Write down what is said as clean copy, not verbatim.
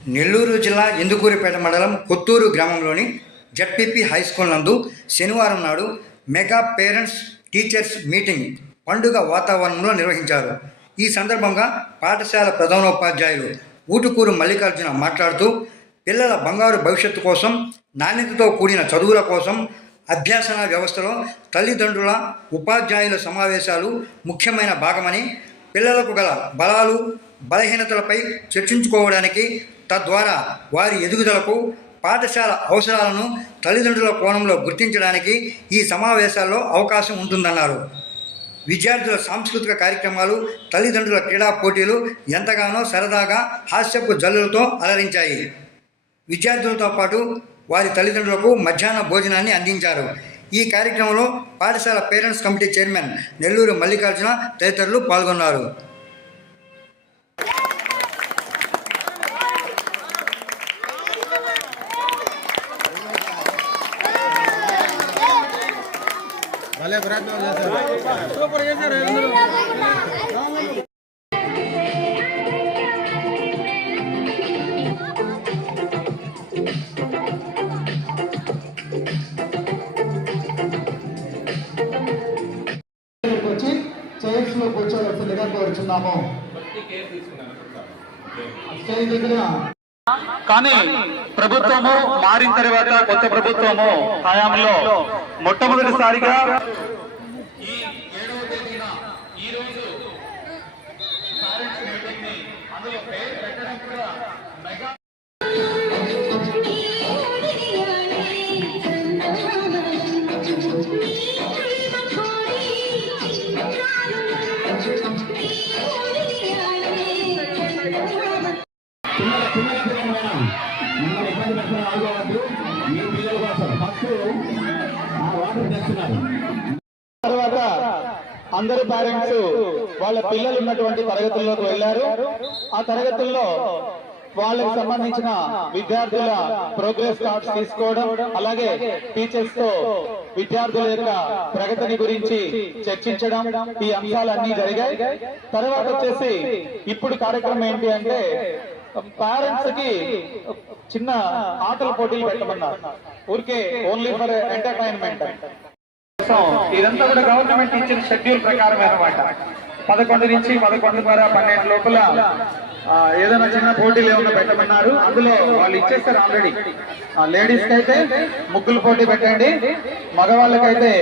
నెల్లూరు జిల్లా ఇందుకూరుపేట మండలం కొత్తూరు గ్రామంలోని జడ్పీపీ హై స్కూల్ నందు శనివారం నాడు మెగా పేరెంట్స్ టీచర్స్ మీటింగ్ పండుగ వాతావరణంలో నిర్వహించారు. ఈ సందర్భంగా పాఠశాల ప్రధానోపాధ్యాయులు ఊటుకూరు మల్లికార్జున మాట్లాడుతూ పిల్లల బంగారు భవిష్యత్తు కోసం, నాణ్యతతో కూడిన చదువుల కోసం అభ్యాసన వ్యవస్థలో తల్లిదండ్రుల, ఉపాధ్యాయుల సమావేశాలు ముఖ్యమైన భాగమని, పిల్లలకు గల బలాలు, బలహీనతలపై చర్చించుకోవడానికి, తద్వారా వారి ఎదుగుదలకు, పాఠశాల అవసరాలను తల్లిదండ్రుల కోణంలో గుర్తించడానికి ఈ సమావేశాల్లో అవకాశం ఉంటుందన్నారు. విద్యార్థుల సాంస్కృతిక కార్యక్రమాలు, తల్లిదండ్రుల క్రీడా పోటీలు ఎంతగానో సరదాగా హాస్యపు జల్లులతో అలరించాయి. విద్యార్థులతో పాటు వారి తల్లిదండ్రులకు మధ్యాహ్న భోజనాన్ని అందించారు. ఈ కార్యక్రమంలో పాఠశాల parents committee chairman Nellore Mallikarjuna తదితరులు పాల్గొన్నారు. చైర్స్ లో కూర్చోవలసిందిగా కోరుచున్నాము. కానీ ప్రభుత్వము మారిన తర్వాత కొత్త ప్రభుత్వము హయాంలో మొట్టమొదటిసారిగా ఈ 7వ తేదీన ఈ రోజు పేరెంట్స్ మీటింగ్ ని అందులో పేరు పెట్టడం కూడా మెగా తర్వాత అందరు పేరెంట్స్ వాళ్ళ పిల్లలు ఉన్నటువంటి తరగతుల్లోకి వెళ్ళారు. ఆ తరగతుల్లో వాళ్ళకి సంబంధించిన విద్యార్థుల ప్రోగ్రెస్ కార్డ్స్ తీసుకోవడం, అలాగే టీచర్స్ తో విద్యార్థుల యొక్క ప్రగతిని గురించి చర్చించడం, ఈ అంశాలన్నీ జరిగాయి. తర్వాత వచ్చేసి ఇప్పుడు కార్యక్రమం ఏంటి అంటే పేరెంట్స్ కి చిన్న ఆటల పోటీలు పెట్టమన్నారు. ఊరికే ఓన్లీ ఫర్ ఎంటర్టైన్మెంట్. ఇదంతా కూడా గవర్నమెంట్ ఇచ్చిన షెడ్యూల్ ప్రకారం అన్నమాట. 11 నుంచి 11:30, 12 లోపల ఏదైనా చిన్న పోటీలు ఏమైనా పెట్టమన్నారు. అందులో వాళ్ళు ఇచ్చేస్తారు ఆల్రెడీ. లేడీస్ కి అయితే ముగ్గులు పోటీ పెట్టండి, మగవాళ్ళకైతే